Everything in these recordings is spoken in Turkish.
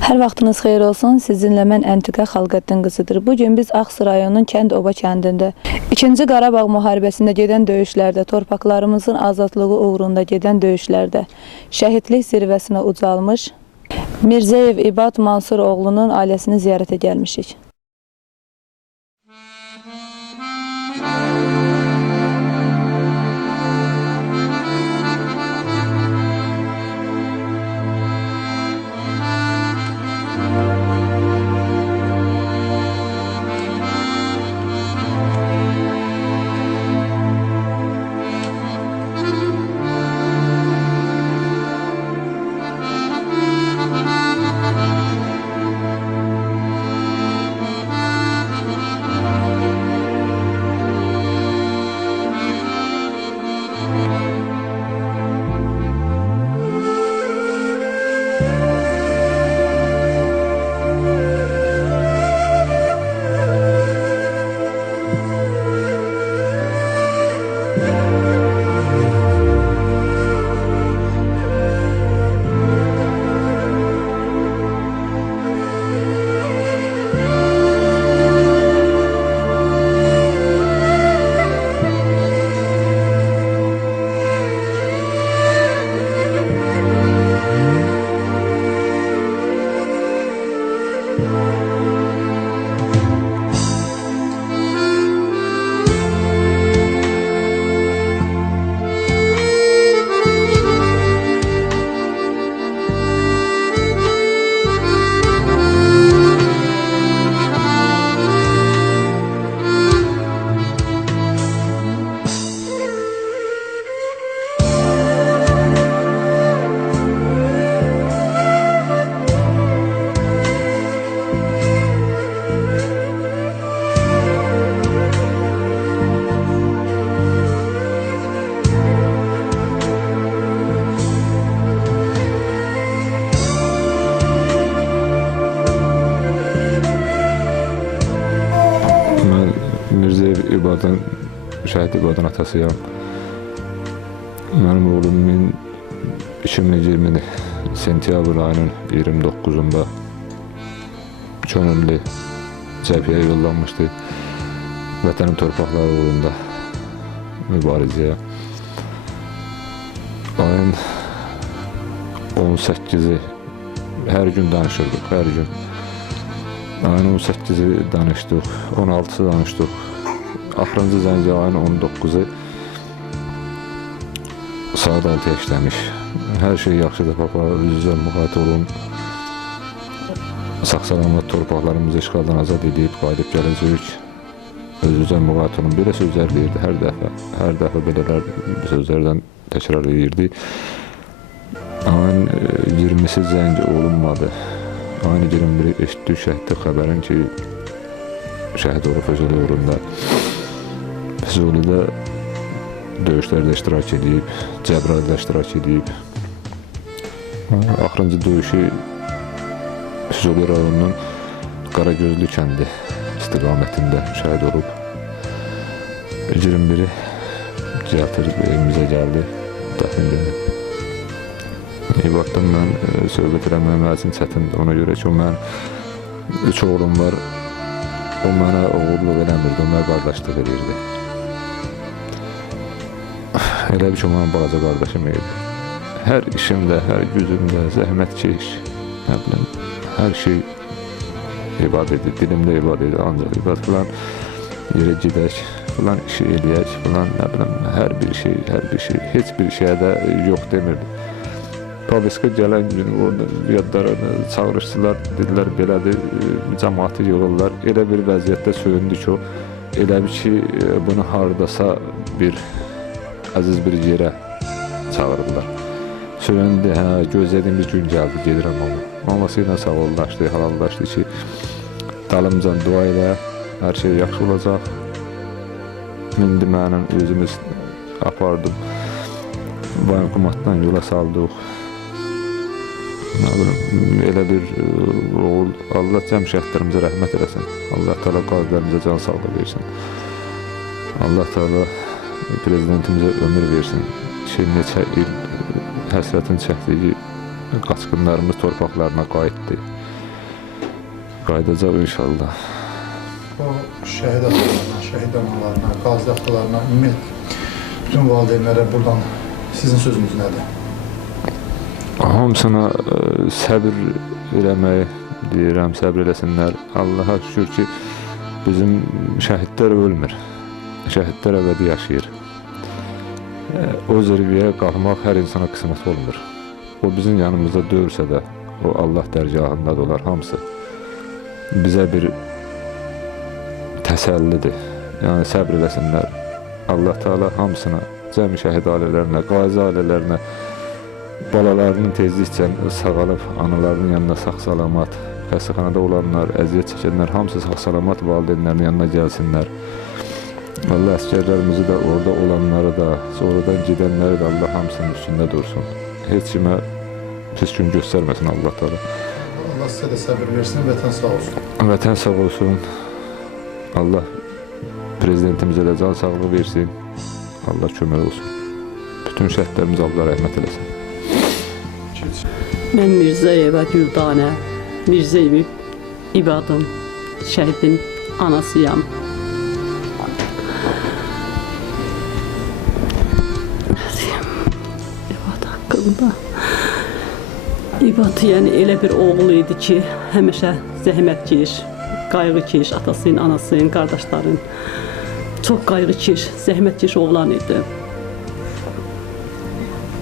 Hər vaxtınız xeyir olsun. Sizinlə mən Əntiqə Xalqəddin qızıdır. Bu biz Ağsı rayonunun Kənd Oba kəndində 2-ci Qarabağ müharibəsində gedən döyüşlərdə, torpaqlarımızın azadlığı uğrunda gedən döyüşlərdə şəhidlik zirvəsinə ucalmış Mirzəyev İbad Mansur oğlunun ailəsini ziyarətə gəlmişik. Mən şəhid İbadın atasıyam. Mənim oğlum 2020 sentyabr ayının 29-unda könüllü cəbhəyə yollanmışdı. Vətənin torpaqları uğrunda mübarizəyə. Ayın 18-i hər gün danışırdıq, hər gün. Ayın 18-i danışdıq, 16-sı danışdıq. Axırıncı zəngi ayın 19-u saat 6-ya işləmiş. Hər şey yaxşıdır papa, üzünüzə müqayət olun. Sağ-salamat torpaqlarımızı işğaldan azad edib qayıdıb gələcəyik. Özünüzə müqayət olun. Belə sözlər deyirdi hər dəfə. Hər dəfə belələr sözlərdən təkrar edirdi. Ayın e, 20-si zəng olunmadı. Ayın 21-i eşitdik şəhidlik xəbərin ki, şəhid olub Füzuli uğrunda. Füzulidə döyüşlərdə iştirak edib, Cəbrayılda iştirak edib. Axırıncı döyüşü Füzuli rayonunun Qaragözlü kəndi istiqamətində şəhid olub. 21-i ziyarət evimizə gəldi, dəfn edildi. İbaddan mən e, söhbət eləmək mənim çətindir. Ona görə ki, o mən üç oğlum var. O mənə oğulluq eləmirdi, o mənə qardaşlıq edirdi. Elə bir ki, mənim balaca qardaşım idi. Hər işimdə, hər gücümdə zəhmətkeş, nə bilim, hər şey ibadət edir, dilimdə ibadət edir, ancaq ibadət filan yerə gedək, filan işi eləyək, filan nə bilim, hər bir şey, hər bir şey, heç bir şeyə də yox demirdi. Paviska gələn gün orada yadlarını çağırışdılar, dedilər belədir, e, cəmaatı yığırlar. Elə bir vəziyyətdə söyündü ki, o elə bir ki, e, bunu hardasa bir əziz bir yerə çağırırlar. Söyündü, hə, gözlədiyimiz gün gəldi, gedirəm ama. Maması ilə sağollaşdı, halallaşdı ki, dalımcan dua elə, hər şey yaxşı olacaq. İndi mənim özümüz apardım. Bankomatdan yola saldıq. Elə bir e, oğul, Allah cəm şəhidlərimizə rəhmət eləsin. Allah Teala qazilərimizə can sağlığı versin. Allah Teala prezidentimizə ömür versin. Ki, neçə il e, həsrətin çəkdiyi qaçqınlarımız torpaqlarına qayıtdı. Qayıdacaq inşallah. O şəhid atalarına, şəhid analarına, qazi atalarına, ümumiyyətlə bütün valideynlərə buradan sizin sözünüz nədir? Hamısına ə, səbr eləməyi deyirəm, səbr eləsinlər. Allaha şükür ki, bizim şəhidlər ölmür. Şəhidlər əbədi yaşayır. O zirvəyə qalxmaq hər insana qismət olmur. O bizim yanımızda döyürsə də, o Allah dərgahındadır onlar hamısı. Bizə bir təsəllidir. Yəni səbr eləsinlər. Allah Taala hamısına, cəmi şəhid ailələrinə, qazi ailələrinə balalarının tezliklə sağalıb, analarının yanına sağ-salamat, xəstəxanada olanlar, əziyyət çəkənlər hamısı sağ-salamat valideynlərinin yanına gəlsinlər. Allah əsgərlərimizi də orada olanları da, sonradan gedənləri də Allah hamısının üstündə dursun. Heç kimə pis gün göstərməsin Allah Taala. Allah sizə də səbir versin, vətən sağ olsun. Vətən sağ olsun. Allah prezidentimizə də can sağlığı versin. Allah kömək olsun. Bütün şəhidlərimiz Allah rəhmət eləsin. Mən Mirzəyeva Güldanə, Mirzəyev İbadın şəhidin anasıyam. Yəni elə bir oğul idi ki, həmişə zəhmətkeş, qayğıkeş, atasının, anasının, qardaşların çox qayğıkeş, zəhmətkeş oğlan idi.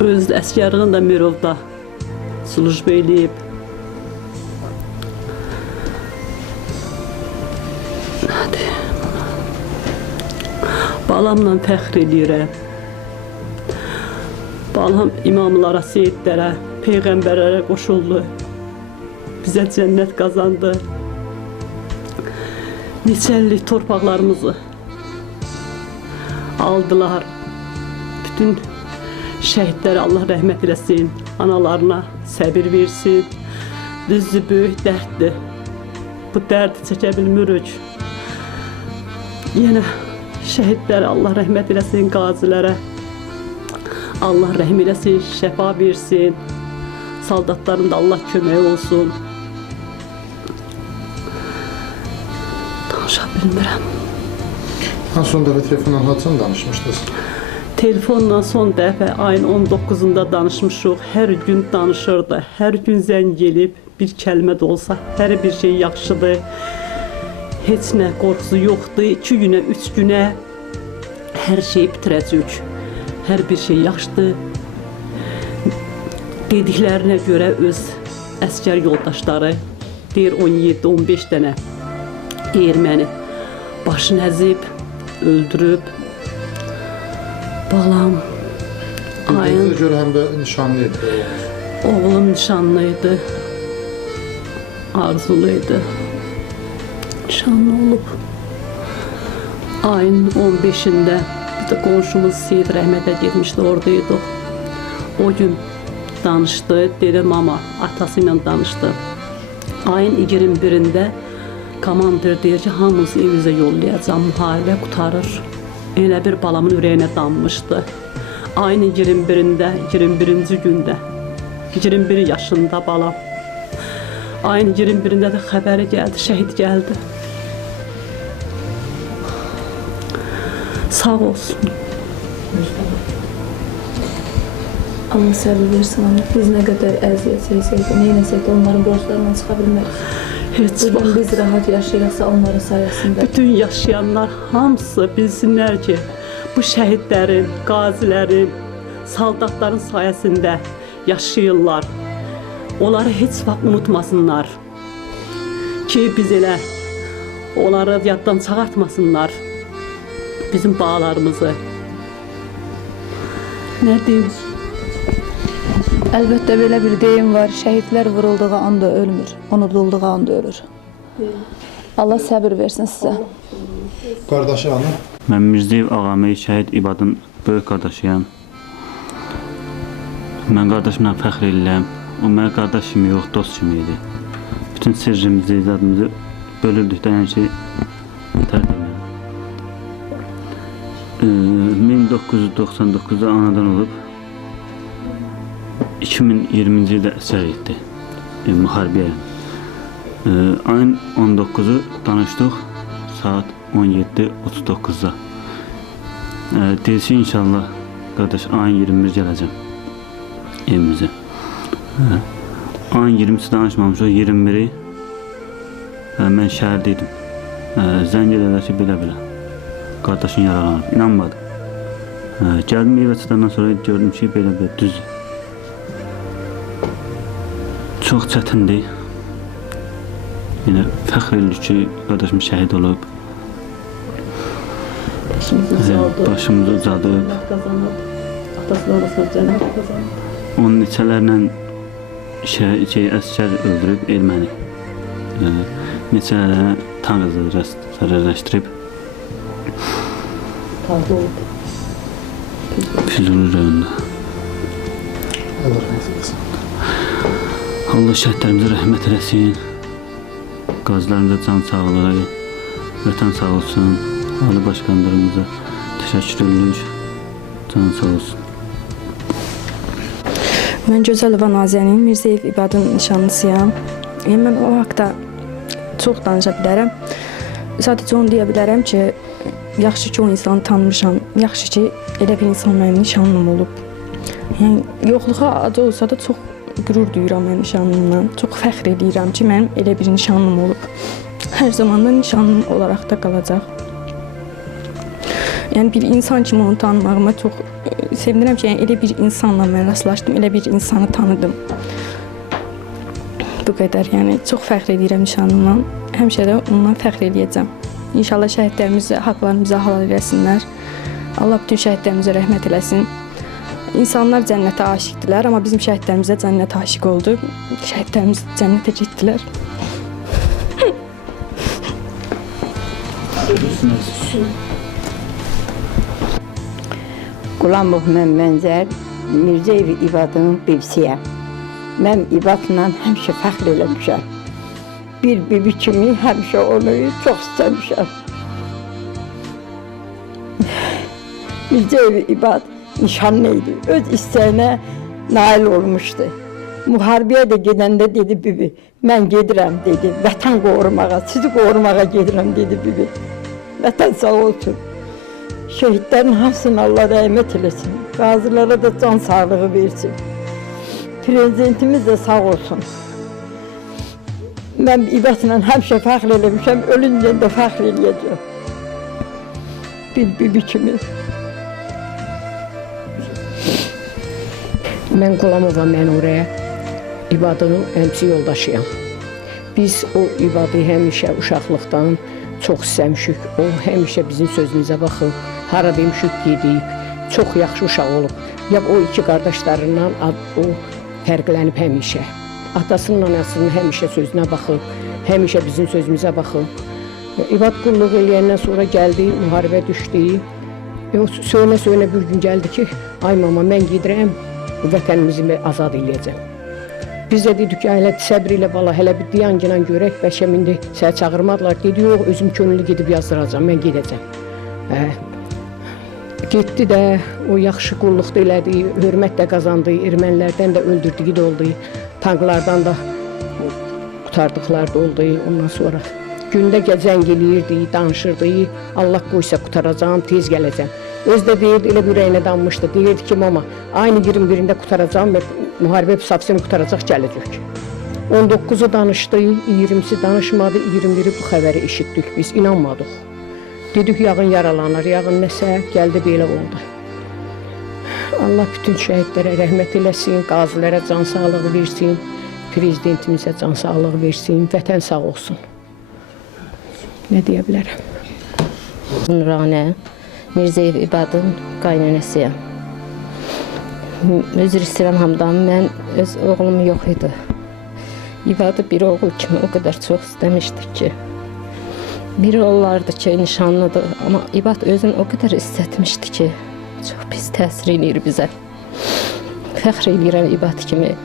Öz əsgərliğini də Mirovda slujba eləyib. Balamla fəxr eləyirəm. Balam imamlara, seyidlərə, peyğəmbərlərə qoşuldu. Bizə cənnət qazandı. Neçə illik torpaqlarımızı aldılar. Bütün şəhidlərə Allah rəhmət eləsin, analarına səbir versin. Düzdür, böyük dərddir. Bu dərdi çəkə bilmirik. Yenə şəhidlərə Allah rəhmət eləsin, qazilərə. Allah rəhm eləsin, şəfa versin. Saldatların da Allah köməyi olsun. Danışa bilmirəm. Ən son dəfə telefonla haçan danışmışdınız? Telefonla son dəfə ayın 19-unda danışmışıq. Hər gün danışırdı. Hər gün zəng gelib bir kəlmə də olsa, hər bir şey yaxşıdır. Heç nə qorxusu yoxdur. 2 günə, 3 günə hər şeyi bitirəcək. Hər bir şey yaxşıdır. Dediklərinə görə öz əskər yoldaşları deyir 17-15 dənə erməni başını əzib, öldürüb. Balam ayın görə həm də nişanlı idi. oğlum nişanlıydı. Arzuluydu. Nişanlı olub. Ayın 15'inde bir de komşumuz Seyit Rəhmətə getmişdi, oradaydıq. O gün danışdı, dedim ama atasıyla danışdı. Ayın 21-də komandir deyir ki, hamınızı evinizə yollayacağam, müharibə qutarır. Elə bir balamın ürəyinə dammışdı. Ayın 21-də, 21-ci gündə, 21 yaşında balam. Ayın 21-də də xəbəri gəldi, şəhid gəldi. Sağ olsun. Versin ana. Biz nə qədər əziyyət çəksək də, neynəsək də onların borclarından çıxa bilmərik. Heç Bu gün vaxt. biz rahat yaşayırıqsa onların sayəsində. Bütün yaşayanlar hamısı bilsinlər ki, bu şəhidlərin, qazilərin, saldatların sayəsində yaşayırlar. Onları heç vaxt unutmasınlar. Ki biz elə onları yaddan çıxartmasınlar. Bizim bağlarımızı. Nə deyim? Əlbəttə belə bir deyim var. Şəhidlər vurulduğu anda ölmür, unudulduğu anda ölür. Allah səbir versin sizə. Qardaşı hanı? Mən Mirzəyev Ağaməy şəhid İbadın böyük qardaşıyam. Mən qardaşımla fəxr edirəm. O mənim qardaş kimi yox, dost kimi idi. Bütün sirrimizi, zadımızı bölürdük də şey tərk edirəm. Ee, 1999-da anadan olub 2020-ci ildə əsər etdi. E, müharibəyə. Ee, ayın 19'u danışdıq saat 17:39-da. Ee, deyilsin inşallah qardaş ayın 21 gələcəm evimizə. Hə. Ayın 20-si danışmamışıq, 21-i hə, mən şəhərdə idim. Hə, zəng edələr ki, belə-belə. Qardaşın yaralanıb. İnanmadım. Hə, gəldim evə çıxandan sonra gördüm ki, belə-belə düz. Çox çətindir. Yine fəxr edirik ki, qardaşım şəhid olub. Başımızı ucadıb. Atasının arasına cennet kazanıb. Onun neçələrlə şey, şey əskər öldürüb erməni. E, neçələrlə tank zərərləşdirib Tarzı oldu. Füzuli rayonunda. Allah rəhmət eləsin. Allah şəhidlərimizə rəhmət eləsin. Qazilərimizə can sağlığı, vətən sağ olsun. Ali başkanlarımıza təşəkkür edirik. Can sağ olsun. Mən Gözəlova Nazənin Mirzəyev İbadın nişanlısıyam. Yəni mən o haqqda çox danışa bilərəm. Sadəcə onu deyə bilərəm ki, yaxşı ki o insanı tanımışam. Yaxşı ki elə bir insan mənim nişanlım olub. Yəni yoxluğa acı olsa da çox qürur duyuram mən nişanlımla. Çox fəxr edirəm ki, mənim elə bir nişanlım olub. Hər zaman da nişanlım olaraq da qalacaq. Yəni bir insan kimi onu tanımağıma çox e, sevinirəm ki, yəni elə bir insanla mən rastlaşdım, elə bir insanı tanıdım. Bu qədər, yəni çox fəxr edirəm nişanlımla. Həmişə də ondan fəxr eləyəcəm. İnşallah şəhidlərimizi haqqlarımızı halal eləsinlər. Allah bütün şəhidlərimizə rəhmət eləsin. İnsanlar cənnətə aşiqdilər, amma bizim şəhidlərimizə cənnət aşiq oldu. Şəhidlərimiz cənnətə getdilər. Qulamov mən Mənzər Mirzəyev İbadın bibisiyəm. Mən İbadla həmişə fəxr eləmişəm. Bir bibi kimi həmişə onu çox istəmişəm. Mirzəyev İbad nişanlı idi. Öz istəyinə nail olmuşdu. Müharibəyə də gedəndə dedi bibi, mən gedirəm dedi. Vətən qorumağa, sizi qorumağa gedirəm dedi bibi. Vətən sağ olsun. Şehitlerin hamısına Allah rahmet eylesin. Gazilara da can sağlığı versin. Prezidentimiz de sağ olsun. Ben İBAS'la həmişə fəxr eləmişəm, ölüncə də fəxr eləyəcəm. Bir bibi kimi. Mən Qulamova Mənurə İbadının əmsi yoldaşıyam. Biz o İbadı həmişə uşaqlıqdan çox istəmişik. O həmişə bizim sözümüzə baxıb, hara demişik gedib, çox yaxşı uşaq olub. Ya o iki qardaşlarından o fərqlənib həmişə. Atasının, anasının həmişə sözünə baxıb, həmişə bizim sözümüzə baxıb. İbad qulluq eləyəndən sonra gəldi, müharibə düşdü. E, söynə-söynə bir gün gəldi ki, ay mama mən gedirəm, vətənimizi azad eləyəcəm. Biz də dedik ki, hələ səbr ilə bala, hələ bir dayan gələn görək, bəlkə indi səni çağırmadılar. Dedi, yox, özüm könüllü gedib yazdıracağam, mən gedəcəm. Hə. Getdi də, o yaxşı qulluq da elədi, hörmət də qazandı, ermənilərdən də öldürdüyü də oldu, tanklardan da qutardıqlar da oldu ondan sonra. Gündə gəzən eləyirdi, danışırdı, Allah qoysa qutaracağam, tez gələcəm. Öz də deyirdi, elə ürəyinə danmışdı. Deyirdi ki, mama, aynı 21-də qutaracağam və müharibə savsem qutaracaq, gələcək. 19-u danışdı, 20-si danışmadı, 21-i bu xəbəri eşitdik biz, inanmadıq. Dedik yağın yaralanır, yağın nəsə, gəldi belə oldu. Allah bütün şəhidlərə rəhmət eləsin, qazilərə can sağlığı versin, prezidentimizə can sağlığı versin, vətən sağ olsun. Nə deyə bilərəm? Nurane, Mirzəyev İbadın qaynanəsiyəm. Üzr istəyirəm hamıdan, mən öz oğlum yox idi. İbadı bir oğul kimi o qədər çox istəmişdik ki, biri olardı ki, nişanlıdır, amma İbad özünü o qədər istətmişdi ki, çox pis təsir eləyir bizə. Fəxr eləyirəm İbad kimi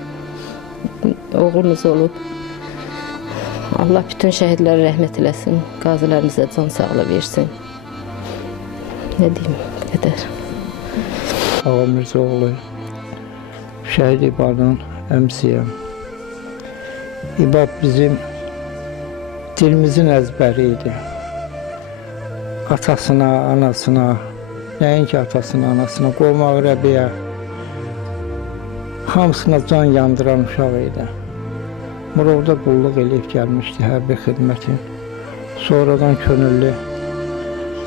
oğlumuz olub. Allah bütün şəhidlərə rəhmət eləsin, qazilərimizə can sağlığı versin. Ne diyeyim, kadar. Ağa Mirzəoğlu, şəhid İbadın əmsiyəm. İbad bizim dilimizin əzbəri idi. Atasına, anasına, nəinki atasına, anasına, qolmaq rəbiyə hamısına can yandıran uşaq idi. Murovda qulluq eləyib gəlmişdi hərbi xidmətin. Sonradan könüllü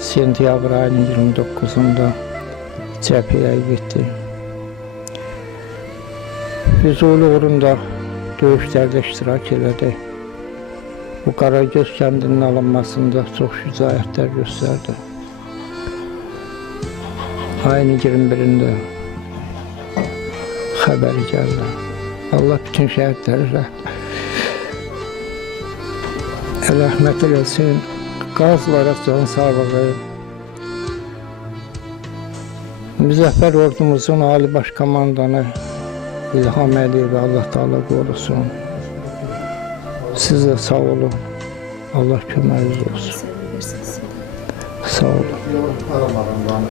sentyabr ayının 29-unda cəbhəyə getdi. Füzuli uğrunda döyüşlərdə iştirak elədi. Bu Qaragöz kəndinin alınmasında çox şücaətlər göstərdi. Ayın 21-də xəbəri gəldi. Allah bütün şəhidləri rəhm- rəhmət Qazlara can sağlığı. Müzəffər ordumuzun Ali Baş Komandanı İlham Əliyev Allah Taala qorusun. Siz də sağ olun. Allah köməyiniz olsun. Sağ olun.